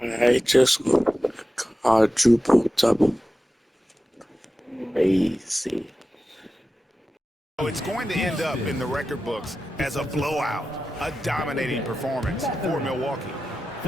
I just quadruple double. Crazy. It's going to end up in the record books as a blowout, a dominating performance for Milwaukee.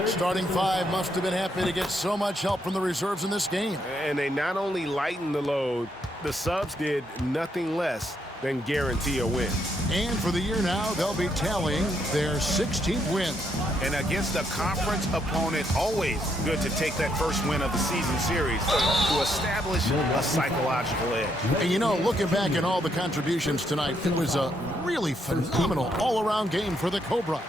Starting five must have been happy to get so much help from the reserves in this game. And they not only lightened the load, the subs did nothing less than guarantee a win. And for the year now, they'll be tallying their 16th win. And against a conference opponent, always good to take that first win of the season series to establish a psychological edge. And you know, looking back at all the contributions tonight, it was a really phenomenal all-around game for the Cobra.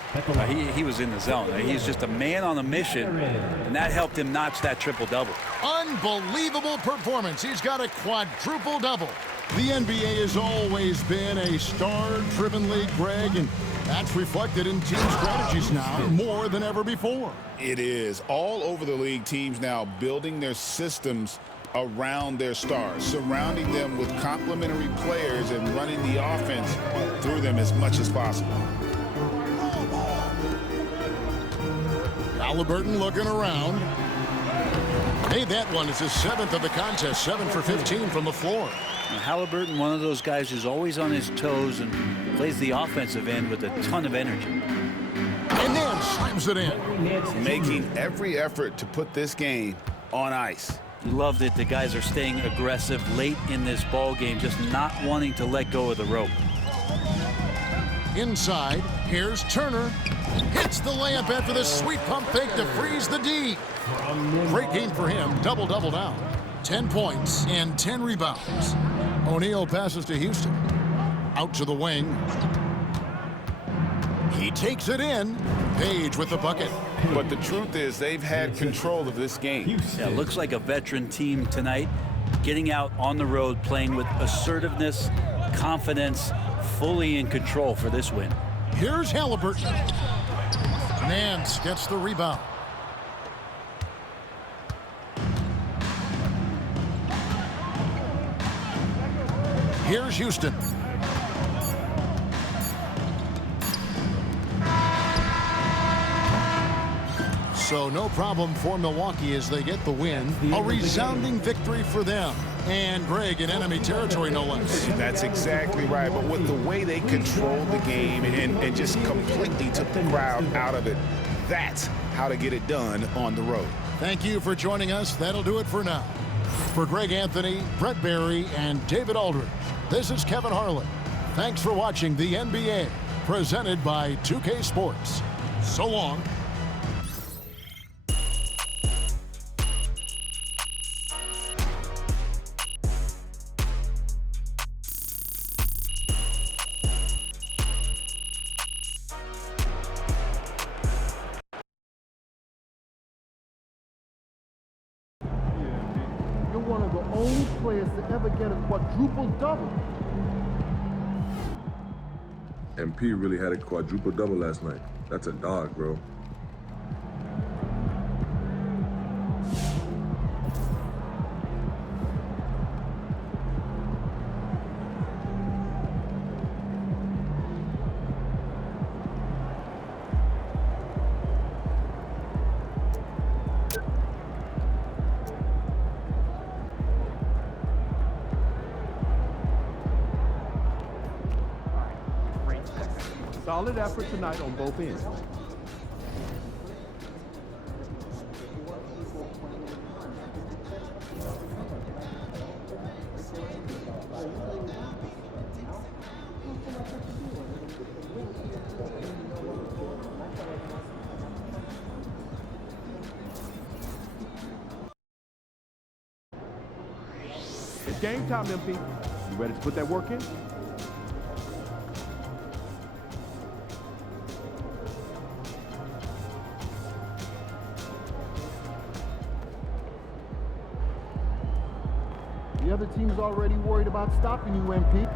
He was in the zone. He's just a man on a mission, and that helped him notch that triple-double. Unbelievable performance. He's got a quadruple-double. The NBA has always been a star-driven league, Greg, and that's reflected in team strategies now more than ever before. It is. All over the league, teams now building their systems around their stars, surrounding them with complementary players and running the offense through them as much as possible. Halliburton looking around. Hey, that one is his 7th of the contest, 7 for 15 from the floor. Halliburton, one of those guys who's always on his toes and plays the offensive end with a ton of energy. And then slams it in. Making every effort to put this game on ice. Love that the guys are staying aggressive late in this ball game, just not wanting to let go of the rope. Inside, here's Turner. Hits the layup after the sweet pump fake to freeze the D. Great game for him, double-double now. 10 points and 10 rebounds. O'Neal passes to Houston. Out to the wing. He takes it in. Page with the bucket. But the truth is they've had control of this game. Yeah, looks like a veteran team tonight, getting out on the road, playing with assertiveness, confidence, fully in control for this win. Here's Halliburton. Nance gets the rebound. Here's Houston. So no problem for Milwaukee as they get the win. A resounding victory for them. And Greg in enemy territory, no less. That's exactly right. But with the way they controlled the game and just completely took the crowd out of it, that's how to get it done on the road. Thank you for joining us. That'll do it for now. For Greg Anthony, Brett Barry, and David Aldridge, this is Kevin Harlan. Thanks for watching the NBA, presented by 2K Sports. So long. You're one of the only players to ever get a quadruple double. MP really had a quadruple double last night. That's a dog, bro. Solid effort tonight on both ends. It's game time, MP. You ready to put that work in? The other team's already worried about stopping you, MP.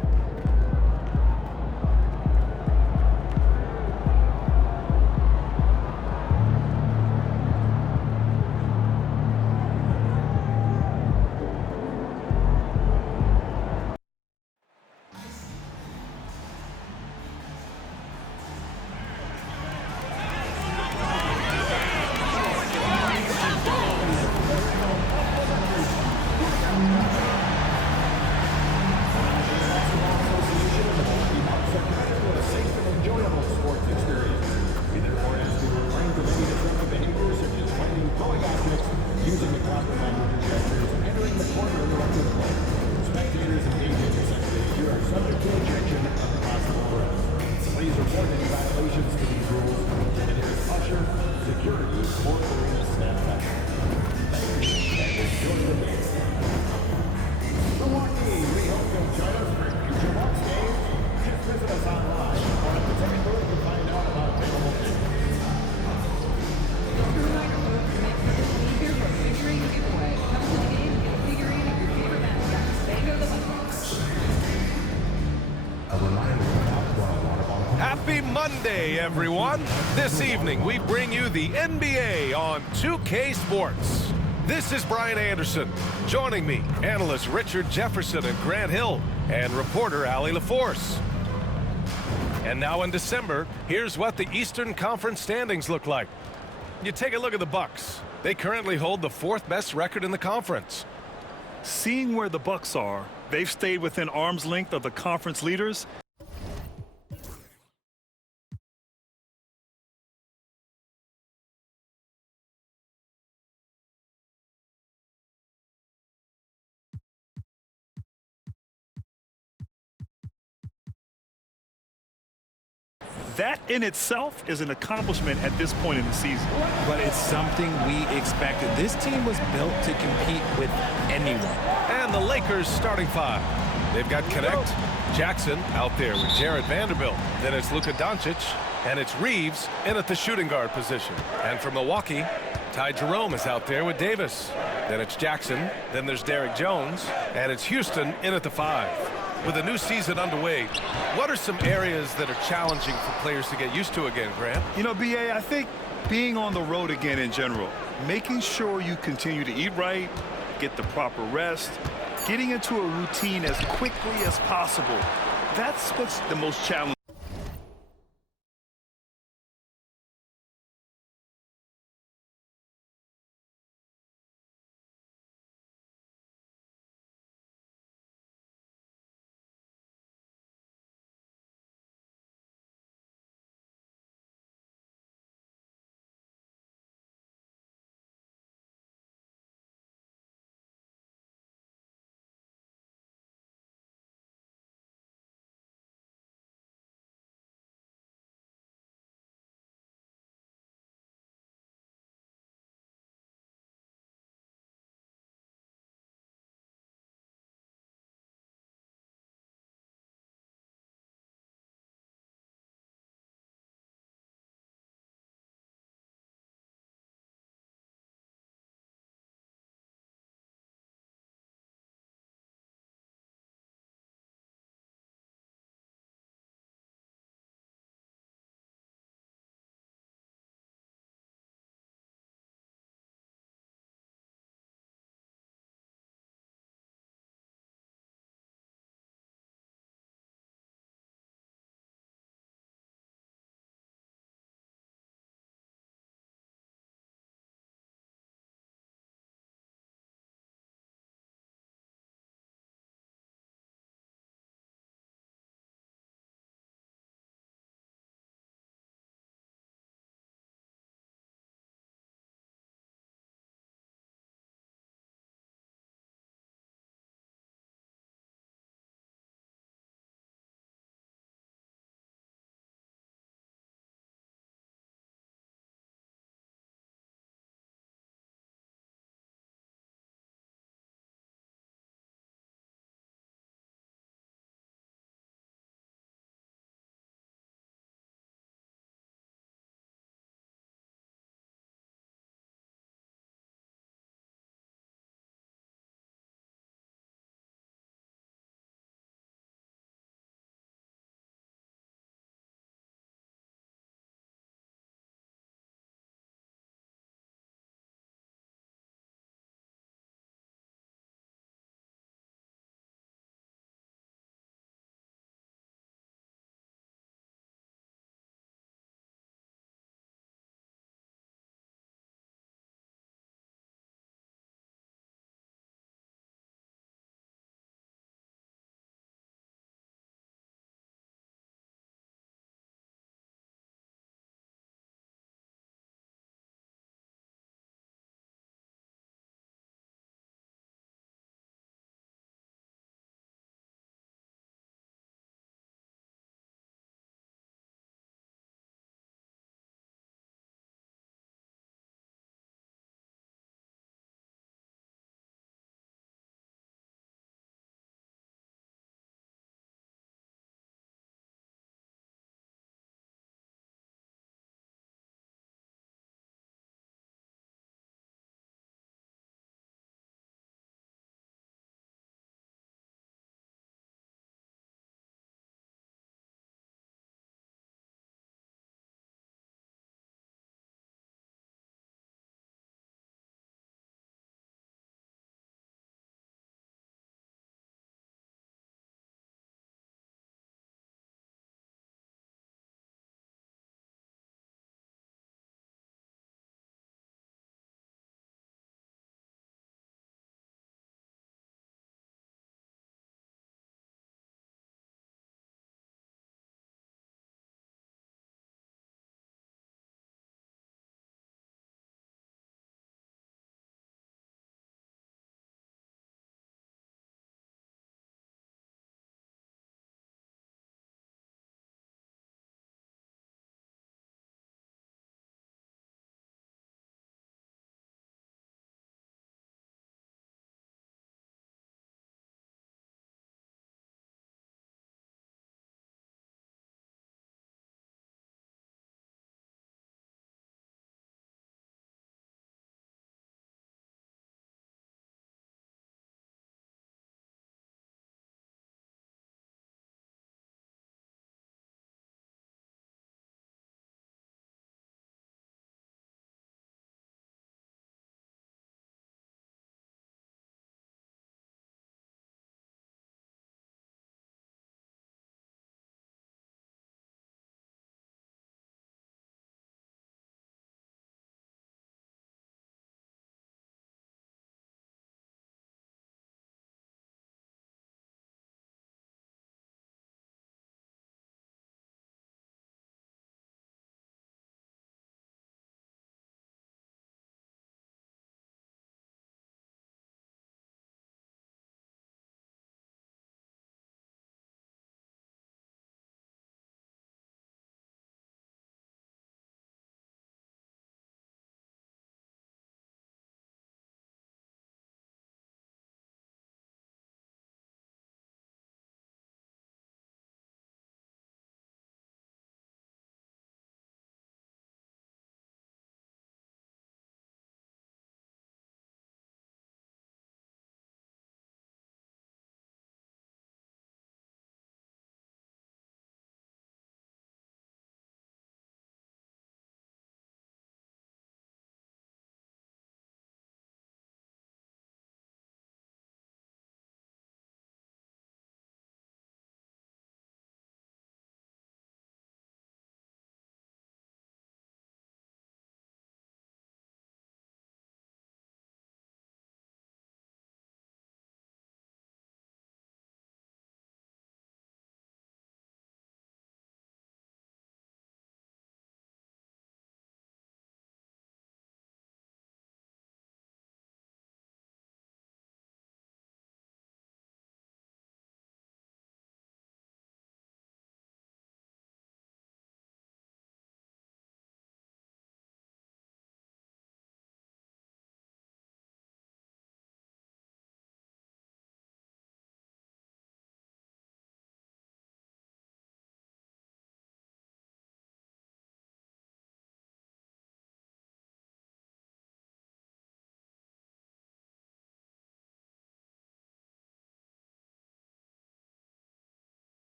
Sunday, everyone. This evening, we bring you the NBA on 2K Sports. This is Brian Anderson. Joining me, analysts Richard Jefferson and Grant Hill, and reporter Allie LaForce. And now in December, here's what the Eastern Conference standings look like. You take a look at the Bucks. They currently hold the 4th best record in the conference. Seeing where the Bucks are, they've stayed within arm's length of the conference leaders. That in itself is an accomplishment at this point in the season. But it's something we expected. This team was built to compete with anyone. And the Lakers starting 5. They've got Connect, Jackson out there with Jared Vanderbilt. Then it's Luka Doncic, and it's Reeves in at the shooting guard position. And from Milwaukee, Ty Jerome is out there with Davis. Then it's Jackson, then there's Derrick Jones, and it's Houston in at the 5. With a new season underway, what are some areas that are challenging for players to get used to again, Grant? You know, B.A., I think being on the road again in general, making sure you continue to eat right, get the proper rest, getting into a routine as quickly as possible, that's what's the most challenging.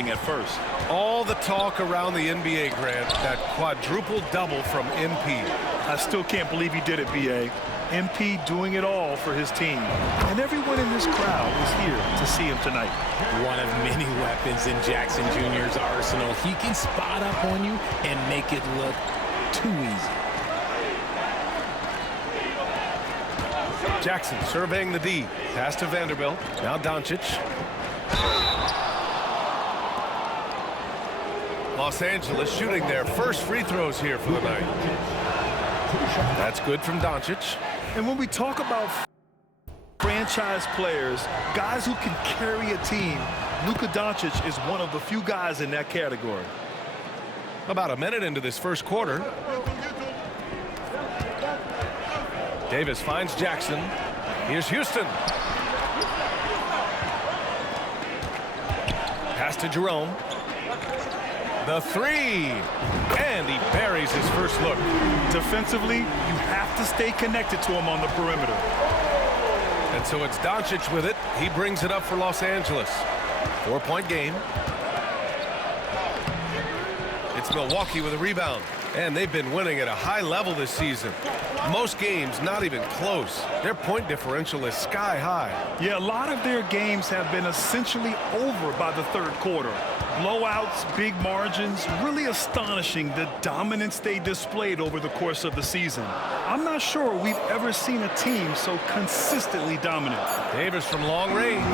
challenging at first. All the talk around the NBA, Grant, that quadruple double from MP. I still can't believe he did it, B.A. MP doing it all for his team. And everyone in this crowd is here to see him tonight. One of many weapons in Jackson Jr.'s arsenal. He can spot up on you and make it look too easy. Jackson surveying the D. Pass to Vanderbilt. Now Doncic. Los Angeles shooting their first free throws here for the night. That's good from Doncic. And when we talk about franchise players, guys who can carry a team, Luka Doncic is one of the few guys in that category. About a minute into this first quarter. Davis finds Jackson. Here's Houston. Pass to Jerome. The three. And he buries his first look. Defensively, you have to stay connected to him on the perimeter. And so it's Doncic with it. He brings it up for Los Angeles. 4-point game. It's Milwaukee with a rebound. And they've been winning at a high level this season. Most games not even close. Their point differential is sky high. Yeah, a lot of their games have been essentially over by the third quarter. Blowouts, big margins, really astonishing the dominance they displayed over the course of the season. I'm not sure we've ever seen a team so consistently dominant. Davis from long range.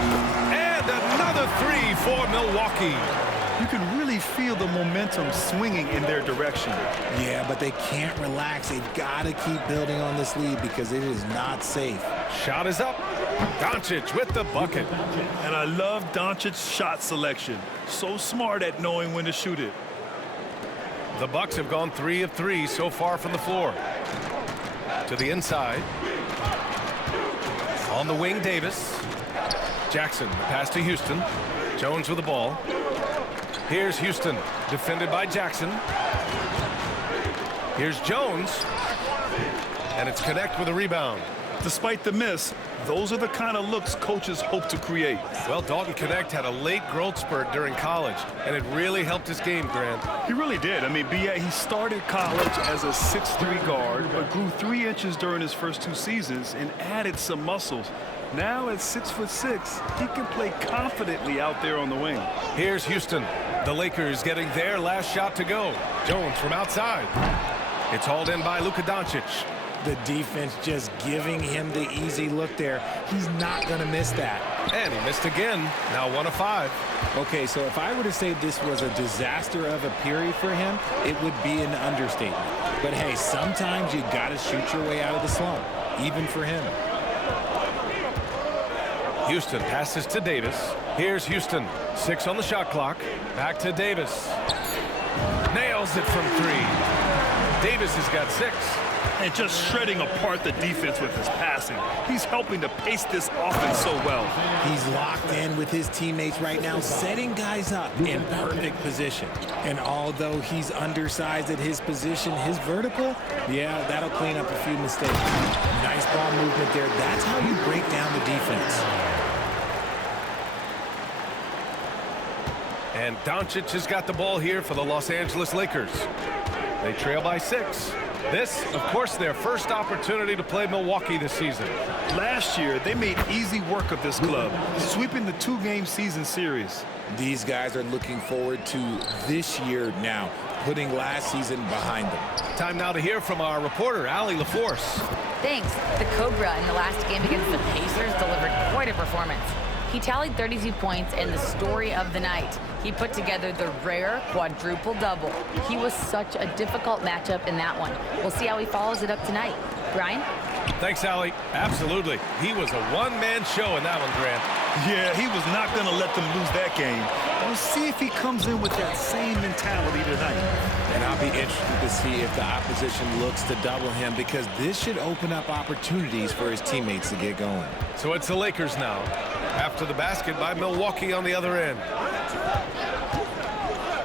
And another three for Milwaukee. You can really feel the momentum swinging in their direction. Yeah, but they can't relax. They've got to keep building on this lead because it is not safe. Shot is up. Doncic with the bucket. And I love Doncic's shot selection. So smart at knowing when to shoot it. The Bucks have gone 3 of 3 so far from the floor. To the inside. On the wing, Davis. Jackson, pass to Houston. Jones with the ball. Here's Houston, defended by Jackson. Here's Jones. And it's Connect with a rebound. Despite the miss, those are the kind of looks coaches hope to create. Well, Dalton Connect had a late growth spurt during college, and it really helped his game, Grant. He really did. I mean, B.A., he started college as a 6'3" guard, but grew 3 inches during his first 2 seasons and added some muscles. Now at 6'6", he can play confidently out there on the wing. Here's Houston. The Lakers getting their last shot to go. Jones from outside. It's hauled in by Luka Doncic. The defense just giving him the easy look there. He's not going to miss that. And he missed again. Now 1 of 5. Okay, so if I were to say this was a disaster of a period for him, it would be an understatement. But hey, sometimes you got to shoot your way out of the slump, even for him. Houston passes to Davis. Here's Houston. 6 on the shot clock. Back to Davis. Nails it from 3. Davis has got 6. And just shredding apart the defense with his passing. He's helping to pace this offense so well. He's locked in with his teammates right now, setting guys up in perfect position. And although he's undersized at his position, his vertical, yeah, that'll clean up a few mistakes. Nice ball movement there. That's how you break down the defense. And Doncic has got the ball here for the Los Angeles Lakers. They trail by 6. This, of course, their first opportunity to play Milwaukee this season. Last year, they made easy work of this club, sweeping the 2-game season series. These guys are looking forward to this year now, putting last season behind them. Time now to hear from our reporter, Allie LaForce. Thanks. The Cobra in the last game against the Pacers delivered quite a performance. He tallied 32 points in the story of the night. He put together the rare quadruple-double. He was such a difficult matchup in that one. We'll see how he follows it up tonight. Brian? Thanks, Allie. Absolutely. He was a one-man show in that one, Grant. Yeah, he was not going to let them lose that game. We'll see if he comes in with that same mentality tonight. And I'll be interested to see if the opposition looks to double him, because this should open up opportunities for his teammates to get going. So it's the Lakers now, after the basket by Milwaukee on the other end.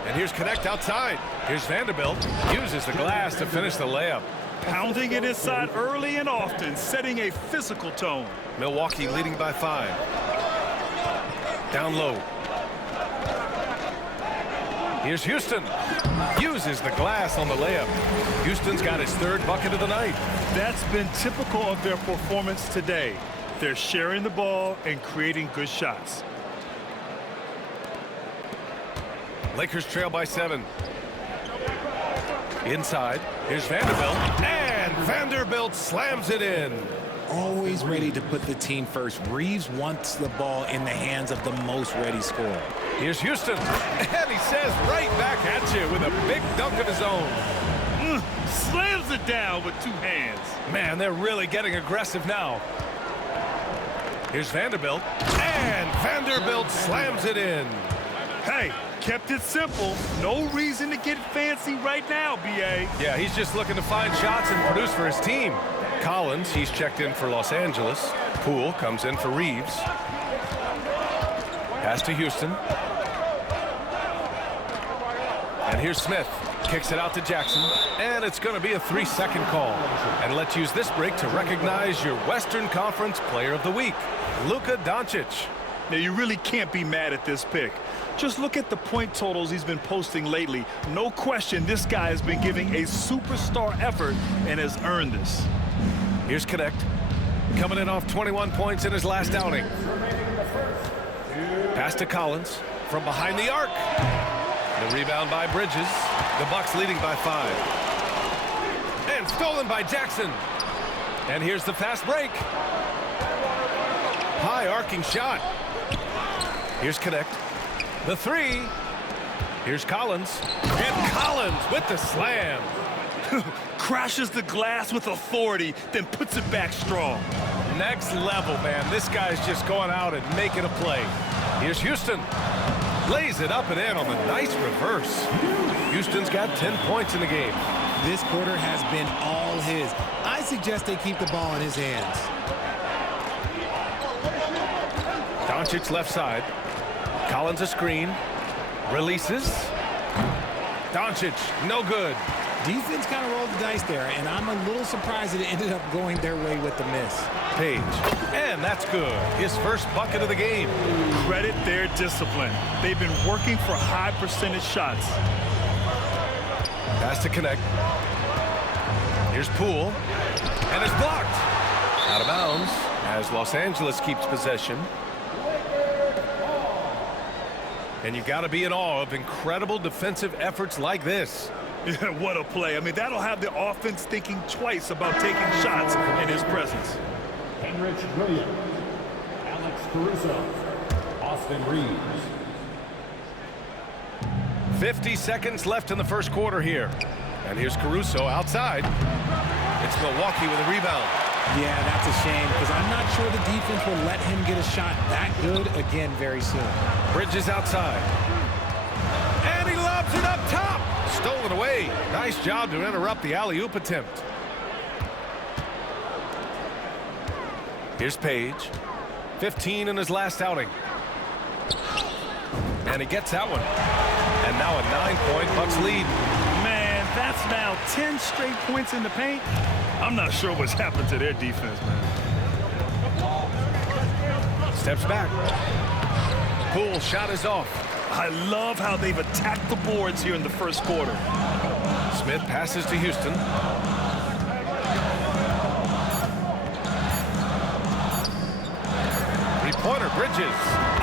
And here's Connect outside. Here's Vanderbilt. Uses the glass to finish the layup. Pounding it inside early and often, setting a physical tone. Milwaukee leading by 5. Down low. Here's Houston. Uses the glass on the layup. Houston's got his third bucket of the night. That's been typical of their performance today. They're sharing the ball and creating good shots. Lakers trail by 7. Inside, here's Vanderbilt, and Vanderbilt slams it in. Always ready to put the team first. Reeves wants the ball in the hands of the most ready scorer. Here's Houston, and he says right back at you with a big dunk of his own. Slams it down with 2 hands. Man, they're really getting aggressive now. Here's Vanderbilt, and Vanderbilt slams it in. Hey, kept it simple. No reason to get fancy right now, B.A. Yeah, he's just looking to find shots and produce for his team. Collins, he's checked in for Los Angeles. Poole comes in for Reeves. Pass to Houston. And here's Smith. Kicks it out to Jackson. And it's going to be a 3-second call. And let's use this break to recognize your Western Conference Player of the Week, Luka Doncic. Now, you really can't be mad at this pick. Just look at the point totals he's been posting lately. No question, this guy has been giving a superstar effort and has earned this. Here's Connect. Coming in off 21 points in his last outing. Pass to Collins from behind the arc. The rebound by Bridges. The Bucks leading by 5. And stolen by Jackson. And here's the fast break. High arcing shot. Here's Connect. The 3. Here's Collins. And Collins with the slam. Crashes the glass with authority, then puts it back strong. Next level, man. This guy's just going out and making a play. Here's Houston. Lays it up and in on the nice reverse. Houston's got 10 points in the game. This quarter has been all his. I suggest they keep the ball in his hands. Doncic left side. Collins a screen. Releases. Doncic, no good. Defense kind of rolled the dice there, and I'm a little surprised that it ended up going their way with the miss. Page. And that's good. His first bucket of the game. Credit their discipline. They've been working for high percentage shots. Pass to Connect. Here's Poole. And it's blocked. Out of bounds as Los Angeles keeps possession. And you've got to be in awe of incredible defensive efforts like this. What a play. I mean, that'll have the offense thinking twice about taking shots in his presence. Henrich Williams, Alex Caruso, Austin Reeves. 50 seconds left in the first quarter here. And here's Caruso outside. It's Milwaukee with a rebound. Yeah, that's a shame because I'm not sure the defense will let him get a shot that good again very soon. Bridges outside. And he lobs it up top. Stolen away. Nice job to interrupt the alley-oop attempt. Here's Page. 15 in his last outing. And he gets that one. And now a 9-point Bucks lead. Man, that's now 10 straight points in the paint. I'm not sure what's happened to their defense, man. Steps back. Poole shot is off. I love how they've attacked the boards here in the first quarter. Smith passes to Houston. Three-pointer, Bridges.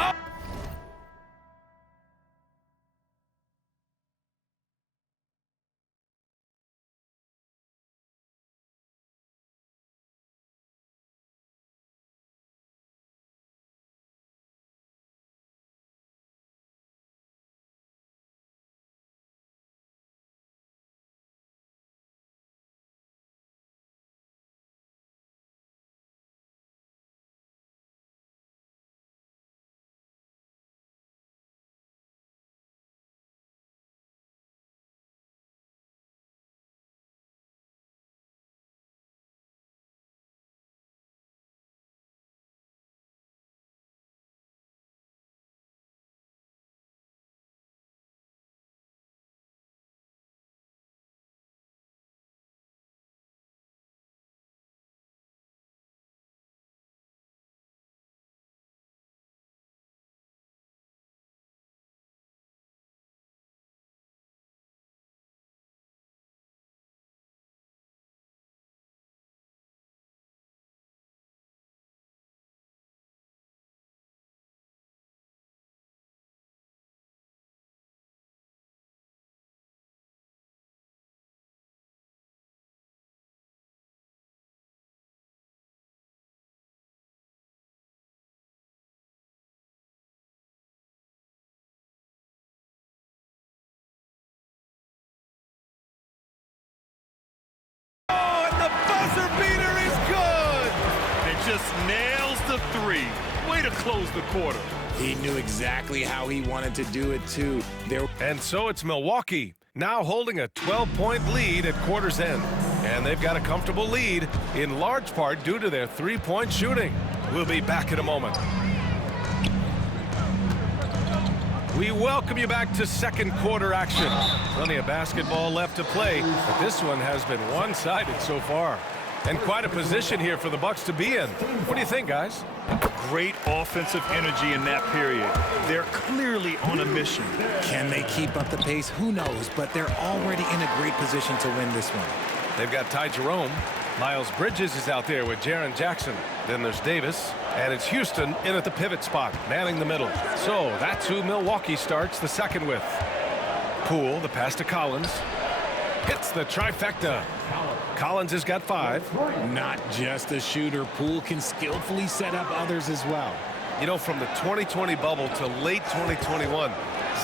the three. Way to close the quarter. He knew exactly how he wanted to do it, too. And so it's Milwaukee, now holding a 12-point lead at quarter's end. And they've got a comfortable lead, in large part due to their three-point shooting. We'll be back in a moment. We welcome you back to second quarter action. Plenty of basketball left to play, but this one has been one-sided so far. And quite a position here for the Bucks to be in. What do you think, guys? Great offensive energy in that period. They're clearly on a mission. Can they keep up the pace? Who knows, but they're already in a great position to win this one. They've got Ty Jerome. Miles Bridges is out there with Jaren Jackson. Then there's Davis. And it's Houston in at the pivot spot, manning the middle. So that's who Milwaukee starts the second with. Poole, the pass to Collins. Hits the trifecta. Collins has got 5. Not just a shooter. Poole can skillfully set up others as well. You know, from the 2020 bubble to late 2021,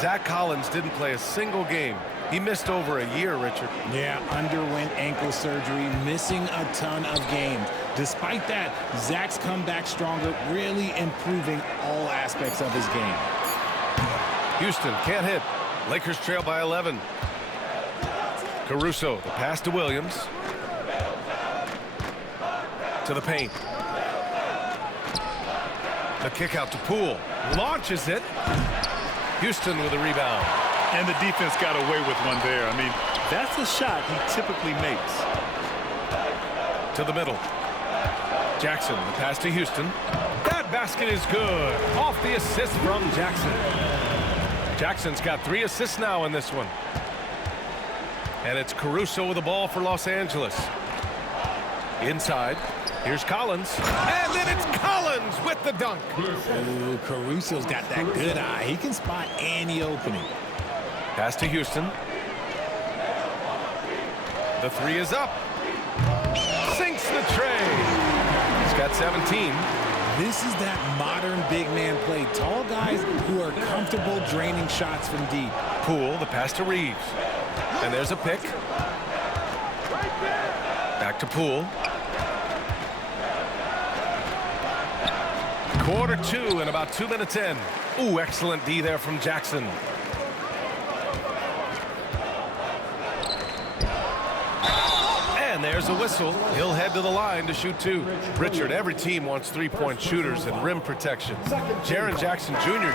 Zach Collins didn't play a single game. He missed over a year, Richard. Yeah, underwent ankle surgery, missing a ton of games. Despite that, Zach's come back stronger, really improving all aspects of his game. Houston can't hit. Lakers trail by 11. Caruso, the pass to Williams. To the paint. The kick out to Poole. Launches it. Houston with a rebound. And the defense got away with one there. I mean, that's a shot he typically makes. To the middle. Jackson, the pass to Houston. That basket is good. Off the assist from Jackson. Jackson's got 3 assists now in this one. And it's Caruso with the ball for Los Angeles. Inside. Here's Collins. And then it's Collins with the dunk. Ooh, Caruso's got that good eye. He can spot any opening. Pass to Houston. The 3 is up. Sinks the tray. He's got 17. This is that modern big man play. Tall guys who are comfortable draining shots from deep. Poole, the pass to Reeves. And there's a pick. Back to Poole. Quarter 2 and about 2 minutes in. Ooh, excellent D there from Jackson. And there's a whistle. He'll head to the line to shoot 2. Richard, every team wants three-point shooters and rim protection. Jaren Jackson Jr.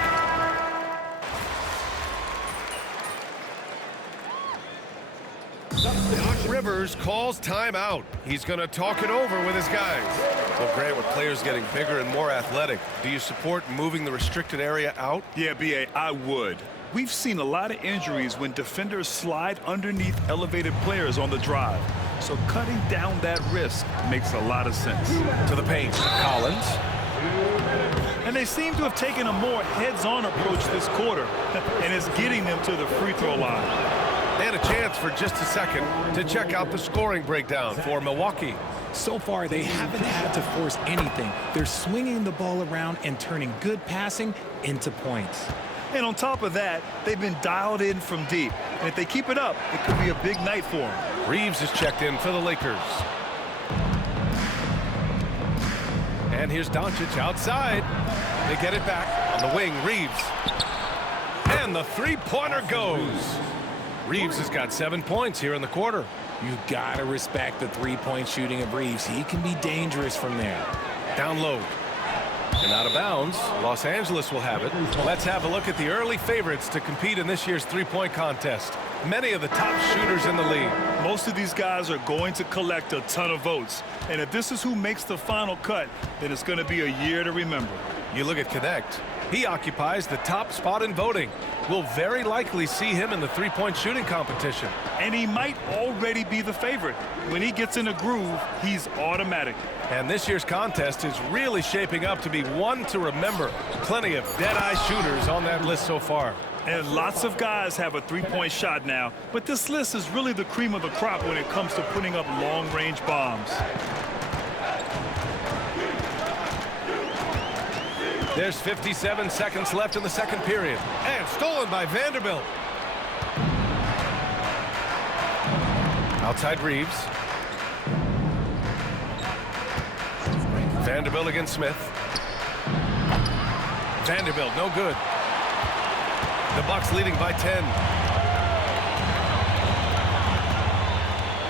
Doc Rivers calls timeout. He's going to talk it over with his guys. Well, Grant, with players getting bigger and more athletic, do you support moving the restricted area out? Yeah, B.A., I would. We've seen a lot of injuries when defenders slide underneath elevated players on the drive. So cutting down that risk makes a lot of sense. To the paint, Collins. And they seem to have taken a more heads-on approach this quarter, and it's getting them to the free throw line. They had a chance for just a second to check out the scoring breakdown for Milwaukee. So far, they haven't had to force anything. They're swinging the ball around and turning good passing into points. And on top of that, they've been dialed in from deep. And if they keep it up, it could be a big night for them. Reeves is checked in for the Lakers. And here's Doncic outside. They get it back on the wing. Reeves. And the three-pointer goes. Reeves has got 7 points here in the quarter. You gotta respect the three-point shooting of Reeves. He can be dangerous from there. Down low. And out of bounds. Los Angeles will have it. Let's have a look at the early favorites to compete in this year's three-point contest. Many of the top shooters in the league. Most of these guys are going to collect a ton of votes. And if this is who makes the final cut, then it's going to be a year to remember. You look at Connect. He occupies the top spot in voting. We'll very likely see him in the three-point shooting competition. And he might already be the favorite. When he gets in a groove, he's automatic. And this year's contest is really shaping up to be one to remember. Plenty of dead-eye shooters on that list so far. And lots of guys have a three-point shot now. But this list is really the cream of the crop when it comes to putting up long-range bombs. There's 57 seconds left in the second period. And stolen by Vanderbilt. Outside Reeves. Vanderbilt against Smith. Vanderbilt, no good. The Bucks leading by 10.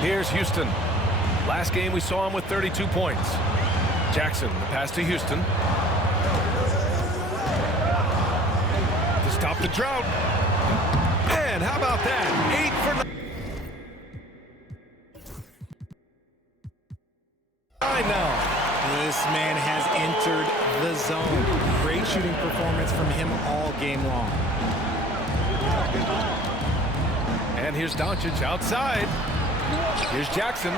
Here's Houston. Last game we saw him with 32 points. Jackson, the pass to Houston. To stop the drought. And how about that? 8 for 9 now. This man has entered the zone. Great shooting performance from him all game long. And here's Doncic outside. Here's Jackson.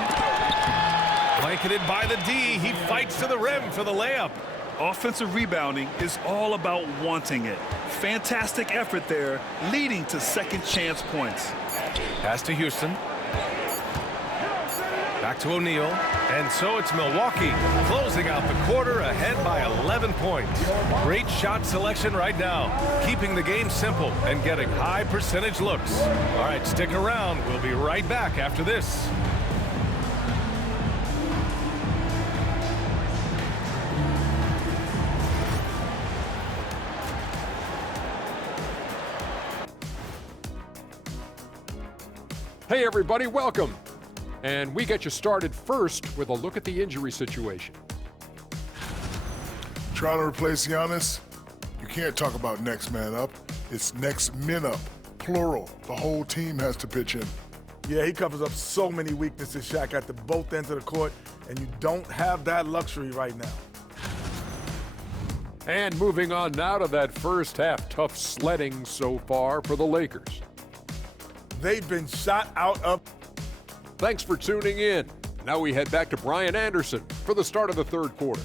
Blanketed by the D. He fights to the rim for the layup. Offensive rebounding is all about wanting it. Fantastic effort there, leading to second chance points. Pass to Houston. Back to O'Neal. And so it's Milwaukee closing out the quarter ahead by 11 points. Great shot selection right now, keeping the game simple and getting high percentage looks. All right, stick around. We'll be right back after this. Hey everybody, welcome. And we get you started first with a look at the injury situation. Trying to replace Giannis, you can't talk about next man up. It's next men up, plural. The whole team has to pitch in. Yeah, he covers up so many weaknesses, Shaq, at both ends of the court, and you don't have that luxury right now. And moving on now to that first half, tough sledding so far for the Lakers. They've been shot out of... Thanks for tuning in. Now we head back to Brian Anderson for the start of the third quarter.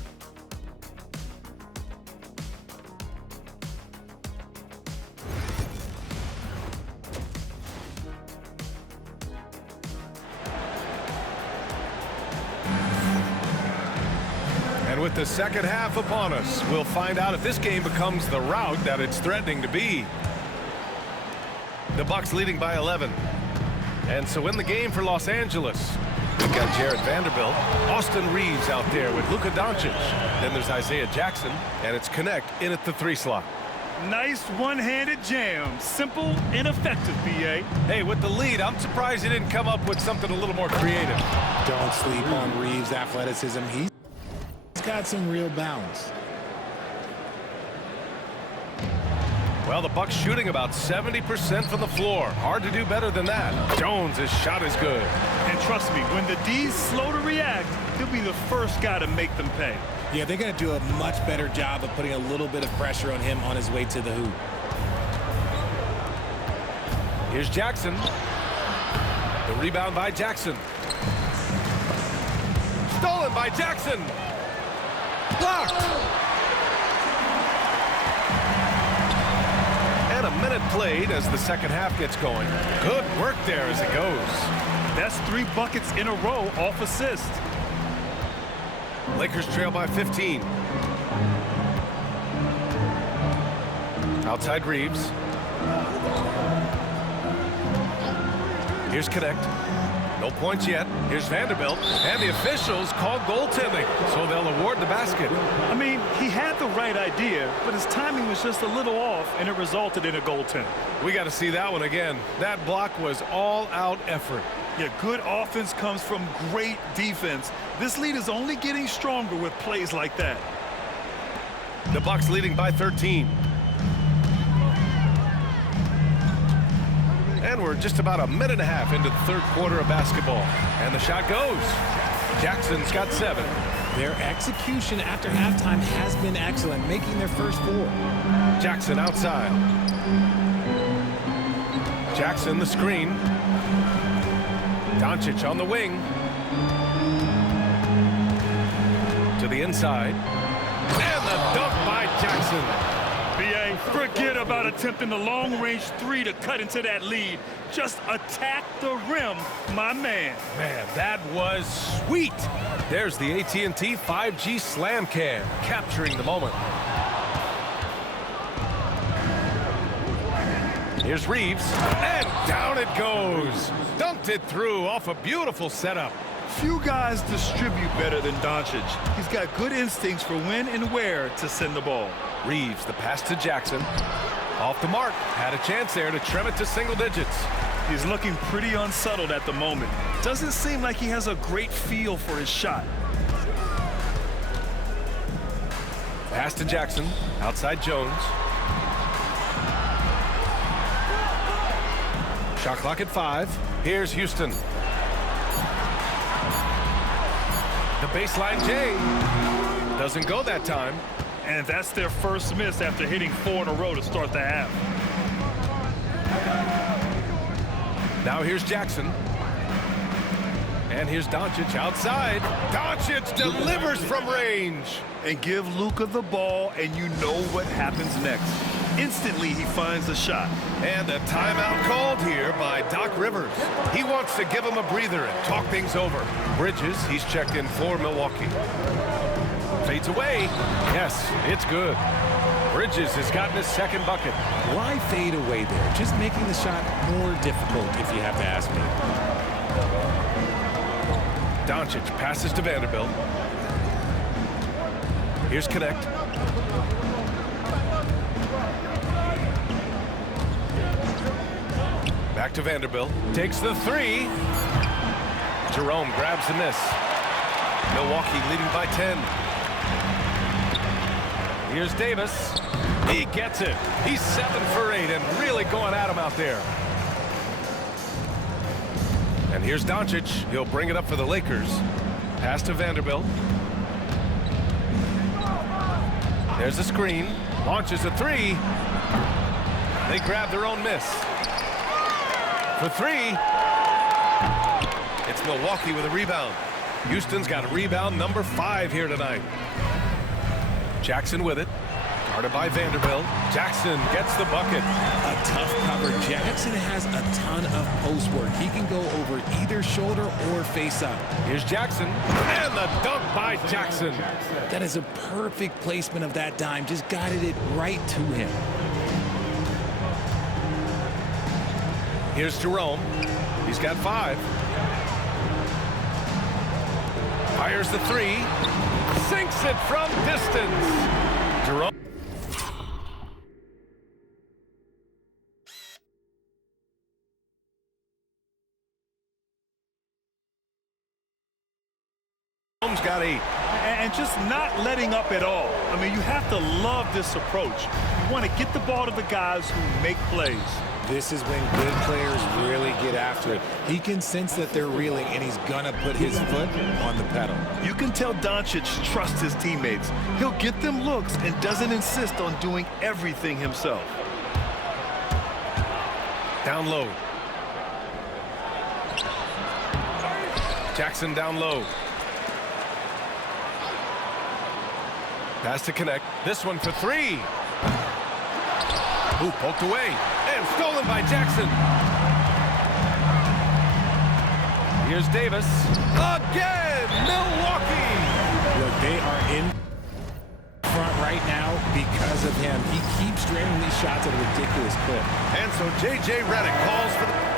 And with the second half upon us, we'll find out if this game becomes the rout that it's threatening to be. The Bucks leading by 11. And so in the game for Los Angeles, we've got Jarred Vanderbilt, Austin Reeves out there with Luka Doncic. Then there's Isaiah Jackson, and it's Connect in at the 3 slot. Nice one-handed jam. Simple and effective, B.A. Hey, with the lead, I'm surprised he didn't come up with something a little more creative. Don't sleep on Reeves' athleticism. He's got some real balance. Well, the Bucks shooting about 70% from the floor. Hard to do better than that. Jones' shot is good. And trust me, when the D's slow to react, he'll be the first guy to make them pay. Yeah, they're going to do a much better job of putting a little bit of pressure on him on his way to the hoop. Here's Jackson. The rebound by Jackson. Stolen by Jackson. Blocked. And a minute played as the second half gets going. Good work there as it goes. That's 3 buckets in a row off assist. Lakers trail by 15. Outside Reeves. Here's Connect. No points yet. Here's Vanderbilt. And the officials call goaltending, so they'll award the basket. I mean, he had the right idea, but his timing was just a little off, and it resulted in a goaltend. We got to see that one again. That block was all-out effort. Yeah, good offense comes from great defense. This lead is only getting stronger with plays like that. The Bucks leading by 13. And we're just about a minute and a half into the third quarter of basketball. And the shot goes. Jackson's got 7. Their execution after halftime has been excellent, making their first 4. Jackson outside. Jackson the screen. Doncic on the wing. To the inside. And the dunk by Jackson. B.A., forget about attempting the long-range 3 to cut into that lead. Just attack the rim, my man. Man, that was sweet. There's the AT&T 5G Slam Cam, capturing the moment. Here's Reeves, and down it goes. Dunked it through off a beautiful setup. Few guys distribute better than Doncic. He's got good instincts for when and where to send the ball. Reeves, the pass to Jackson. Off the mark. Had a chance there to trim it to single digits. He's looking pretty unsettled at the moment. Doesn't seem like he has a great feel for his shot. Pass to Jackson. Outside Jones. Shot clock at 5. Here's Houston. The baseline J. Doesn't go that time. And that's their first miss after hitting 4 in a row to start the half. Now here's Jackson. And here's Doncic outside. Doncic delivers from range. And give Luka the ball, and you know what happens next. Instantly, he finds the shot. And a timeout called here by Doc Rivers. He wants to give him a breather and talk things over. Bridges, he's checked in for Milwaukee. Fades away. Yes, it's good. Bridges has gotten his second bucket. Why fade away there? Just making the shot more difficult, if you have to ask me. Doncic passes to Vanderbilt. Here's Connect. Back to Vanderbilt. Takes the 3. Jerome grabs the miss. Milwaukee leading by 10. Here's Davis. He gets it. He's 7 for 8 and really going at him out there. And here's Doncic. He'll bring it up for the Lakers. Pass to Vanderbilt. There's a screen. Launches a 3. They grab their own miss. For 3. It's Milwaukee with a rebound. Houston's got a rebound number 5 here tonight. Jackson with it. Guarded by Vanderbilt. Jackson gets the bucket. A tough cover. Jackson has a ton of post work. He can go over either shoulder or face up. Here's Jackson. And the dunk by Jackson. That is a perfect placement of that dime. Just guided it right to him. Here's Jerome. He's got 5. Fires the 3. Sinks it from distance. Jerome. Jerome's got 8. And just not letting up at all. I mean, you have to love this approach. You want to get the ball to the guys who make plays. This is when good players really get after it. He can sense that they're reeling, and he's gonna put his foot on the pedal. You can tell Doncic trusts his teammates. He'll get them looks and doesn't insist on doing everything himself. Down low. Jackson down low. Pass to Connect. This one for 3. Ooh, poked away. And stolen by Jackson. Here's Davis. Again! Milwaukee! Look, they are in front right now because of him. He keeps draining these shots at a ridiculous clip. And so J.J. Redick calls for the...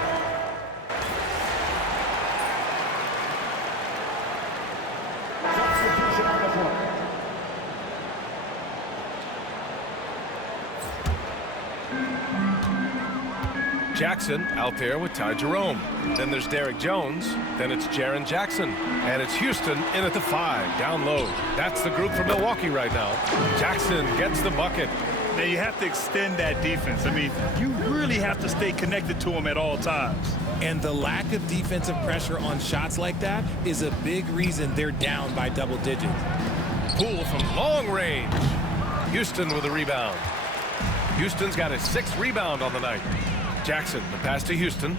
Jackson out there with Ty Jerome. Then there's Derek Jones. Then it's Jaren Jackson. And it's Houston in at the 5, down low. That's the group for Milwaukee right now. Jackson gets the bucket. Now you have to extend that defense. I mean, you really have to stay connected to him at all times. And the lack of defensive pressure on shots like that is a big reason they're down by double digits. Poole from long range. Houston with a rebound. Houston's got his 6th rebound on the night. Jackson, the pass to Houston.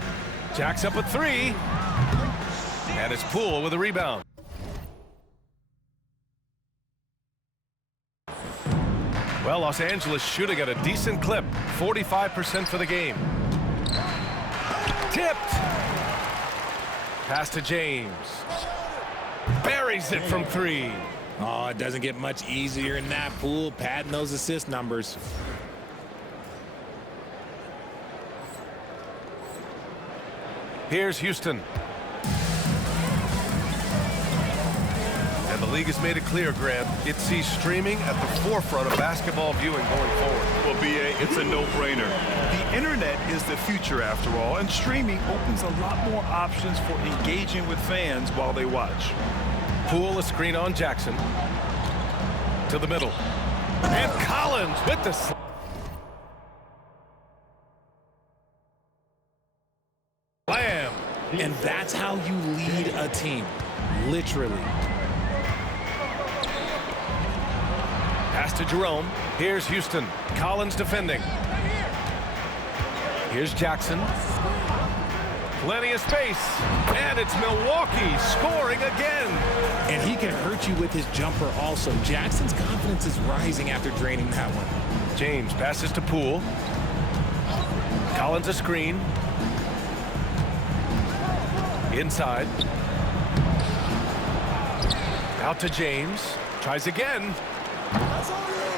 Jack's up at 3. And it's Poole with a rebound. Well, Los Angeles shooting at a decent clip. 45% for the game. Tipped. Pass to James. Buries it from 3. Oh, it doesn't get much easier in that. Poole padding those assist numbers. Here's Houston. league has made it clear, Grant, it sees streaming at the forefront of basketball viewing going forward. Well, B.A., it's a no-brainer. The internet is the future after all, and streaming opens a lot more options for engaging with fans while they watch. Poole, a screen on Jackson. To the middle. And Collins with the slam. And that's how you lead a team, literally. Pass to Jerome. Here's Houston. Collins defending. Here's Jackson. Plenty of space. And it's Milwaukee scoring again. And he can hurt you with his jumper also. Jackson's confidence is rising after draining that one. James passes to Poole. Collins a screen. Inside. Out to James. Tries again.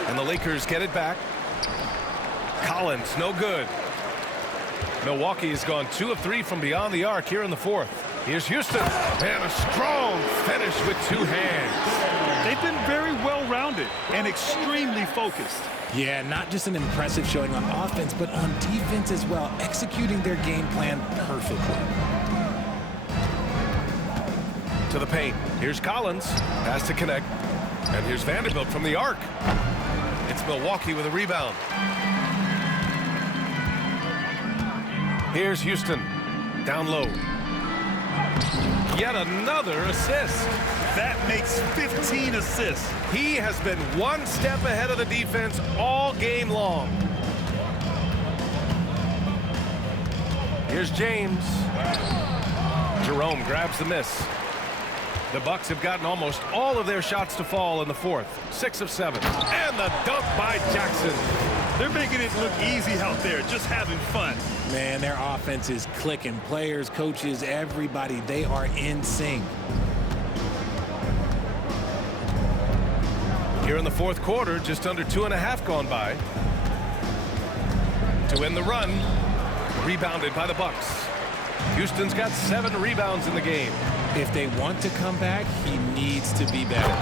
And the Lakers get it back. Collins, no good. Milwaukee has gone 2 of 3 from beyond the arc here in the fourth. Here's Houston. And a strong finish with 2 hands. They've been very well-rounded and extremely focused. Yeah, not just an impressive showing on offense, but on defense as well, executing their game plan perfectly. To the paint. Here's Collins. Pass to connect. And here's Vanderbilt from the arc. It's Milwaukee with a rebound. Here's Houston. Down low. Yet another assist. That makes 15 assists. He has been 1 step ahead of the defense all game long. Here's James. Jerome grabs the miss. The Bucks have gotten almost all of their shots to fall in the fourth. 6 of 7. And the dunk by Jackson. They're making it look easy out there, just having fun. Man, their offense is clicking. Players, coaches, everybody, they are in sync. Here in the fourth quarter, just under 2.5 gone by. To end the run, rebounded by the Bucks. Houston's got 7 rebounds in the game. If they want to come back, he needs to be better.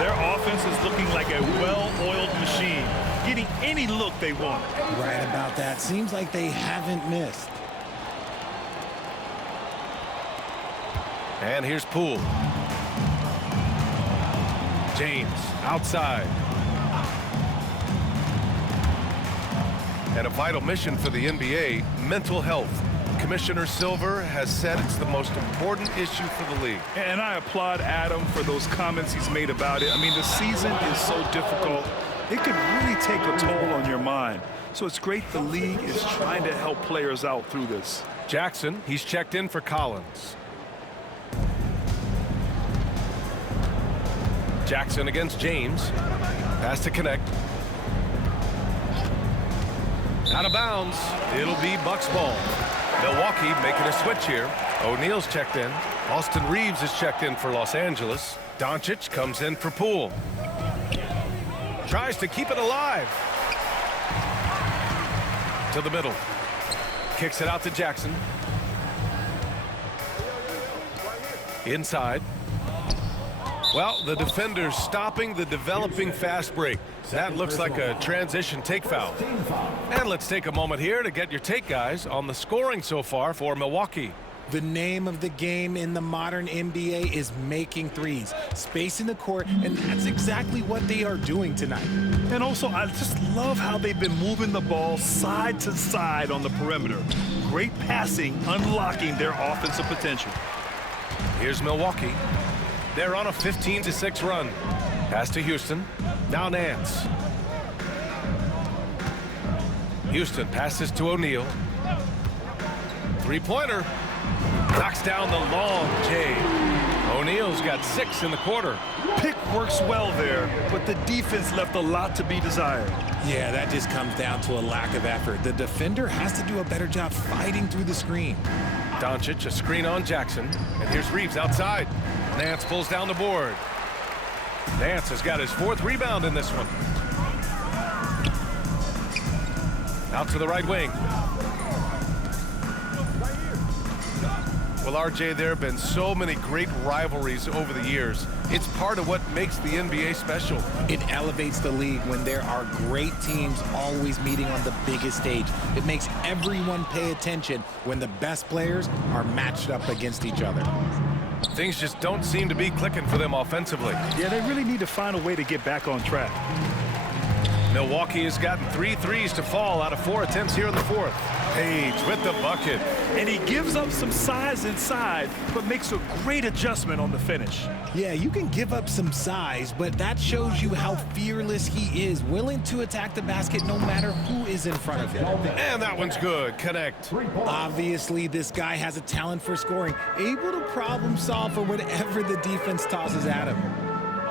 Their offense is looking like a well-oiled machine, getting any look they want. Right about that. Seems like they haven't missed. And here's Poole. James outside. And a vital mission for the NBA, mental health. Commissioner Silver has said it's the most important issue for the league. And I applaud Adam for those comments he's made about it. I mean, the season is so difficult. It can really take a toll on your mind. So it's great the league is trying to help players out through this. Jackson, he's checked in for Collins. Jackson against James. Pass to connect. Out of bounds. It'll be Bucks ball. Milwaukee making a switch here. O'Neal's checked in. Austin Reeves is checked in for Los Angeles. Doncic comes in for Poole. Tries to keep it alive. To the middle. Kicks it out to Jackson. Inside. Well, the defender's stopping the developing fast break. That looks like a transition take foul. And let's take a moment here to get your take, guys, on the scoring so far for Milwaukee. The name of the game in the modern NBA is making threes, spacing the court, and that's exactly what they are doing tonight. And also, I just love how they've been moving the ball side to side on the perimeter. Great passing, unlocking their offensive potential. Here's Milwaukee. They're on a 15-6 run. Pass to Houston. Now Nance. Houston passes to O'Neal. Three-pointer. Knocks down the long J. O'Neal's got 6 in the quarter. Pick works well there, but the defense left a lot to be desired. Yeah, that just comes down to a lack of effort. The defender has to do a better job fighting through the screen. Doncic, a screen on Jackson. And here's Reeves outside. Nance pulls down the board. Nance has got his 4th rebound in this one. Out to the right wing. Well, RJ, there have been so many great rivalries over the years. It's part of what makes the NBA special. It elevates the league when there are great teams always meeting on the biggest stage. It makes everyone pay attention when the best players are matched up against each other. Things just don't seem to be clicking for them offensively. Yeah, they really need to find a way to get back on track. Milwaukee has gotten 3 threes to fall out of 4 attempts here in the fourth. Page with the bucket. And he gives up some size inside, but makes a great adjustment on the finish. Yeah, you can give up some size, but that shows you how fearless he is, willing to attack the basket no matter who is in front of him. And that one's good. Connect. Obviously, this guy has a talent for scoring, able to problem solve for whatever the defense tosses at him.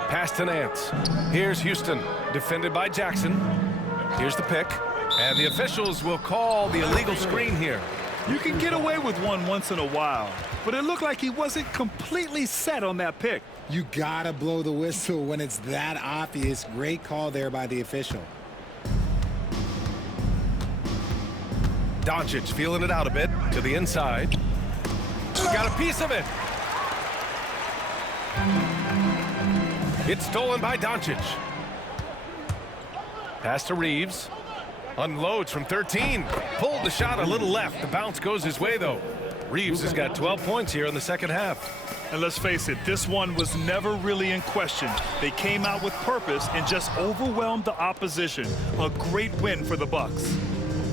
Pass to Nance. Here's Houston, defended by Jackson. Here's the pick. And the officials will call the illegal screen here. You can get away with one once in a while, but it looked like he wasn't completely set on that pick. You gotta blow the whistle when it's that obvious. Great call there by the official. Doncic feeling it out a bit to the inside. Got a piece of it. It's stolen by Doncic. Pass to Reeves. Unloads from 13. Pulled the shot a little left. The bounce goes his way, though. Reeves has got 12 points here in the second half. And let's face it, this one was never really in question. They came out with purpose and just overwhelmed the opposition. A great win for the Bucks.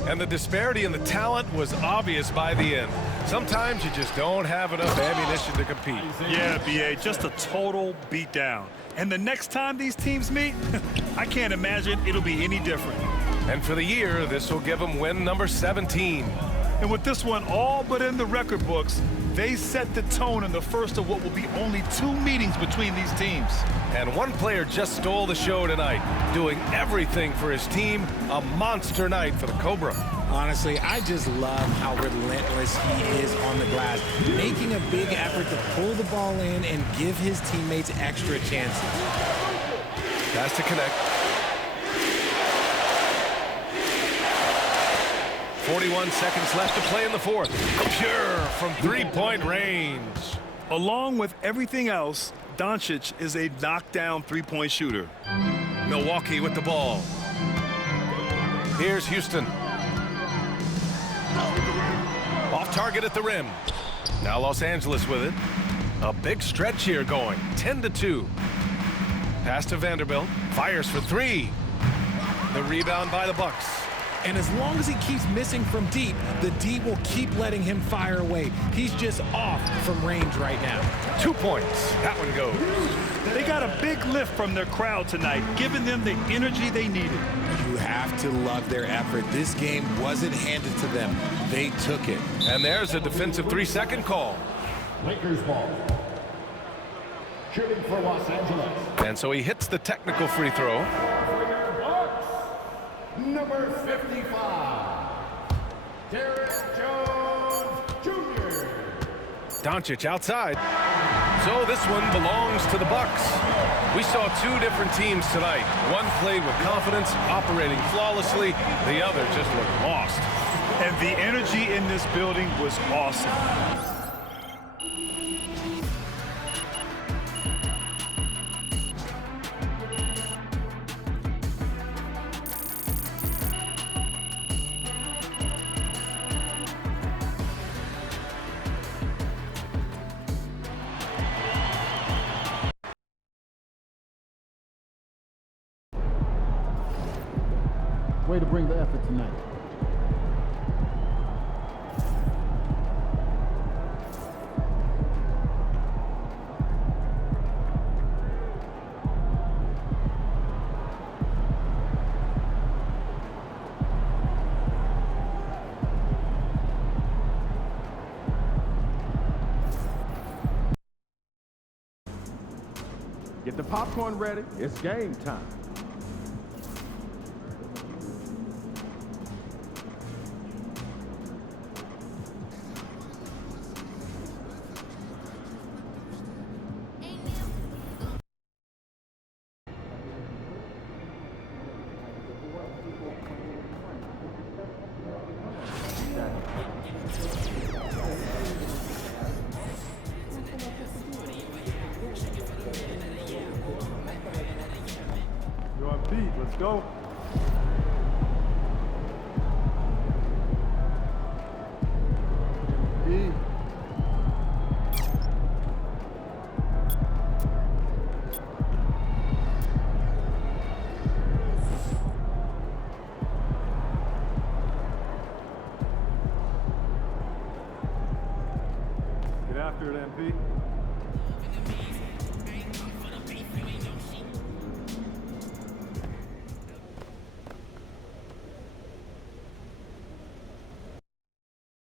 And the disparity in the talent was obvious by the end. Sometimes you just don't have enough ammunition to compete. Yeah, B.A., just a total beatdown. And the next time these teams meet, I can't imagine it'll be any different. And for the year, this will give them win number 17. And with this one all but in the record books, they set the tone in the first of what will be only 2 meetings between these teams. And one player just stole the show tonight, doing everything for his team. A monster night for the Cobra. Honestly, I just love how relentless he is on the glass, making a big effort to pull the ball in and give his teammates extra chances. Has to connect. 41 seconds left to play in the fourth. Pure from three-point range. Along with everything else, Doncic is a knockdown three-point shooter. Milwaukee with the ball. Here's Houston. Off target at the rim. Now Los Angeles with it. A big stretch here going. 10-2. Pass to Vanderbilt. Fires for 3. The rebound by the Bucks. And as long as he keeps missing from deep, the D will keep letting him fire away. He's just off from range right now. 2 points. That one goes. They got a big lift from their crowd tonight, giving them the energy they needed. You have to love their effort. This game wasn't handed to them. They took it. And there's a defensive 3-second call. Lakers ball. Shooting for Los Angeles. And so he hits the technical free throw. Number 55, Derek Jones Jr. Doncic outside. So this one belongs to the Bucks. We saw 2 different teams tonight. One played with confidence, operating flawlessly. The other just looked lost. And the energy in this building was awesome. Way to bring the effort tonight. Get the popcorn ready. It's game time. Go. E. Get after it, MP.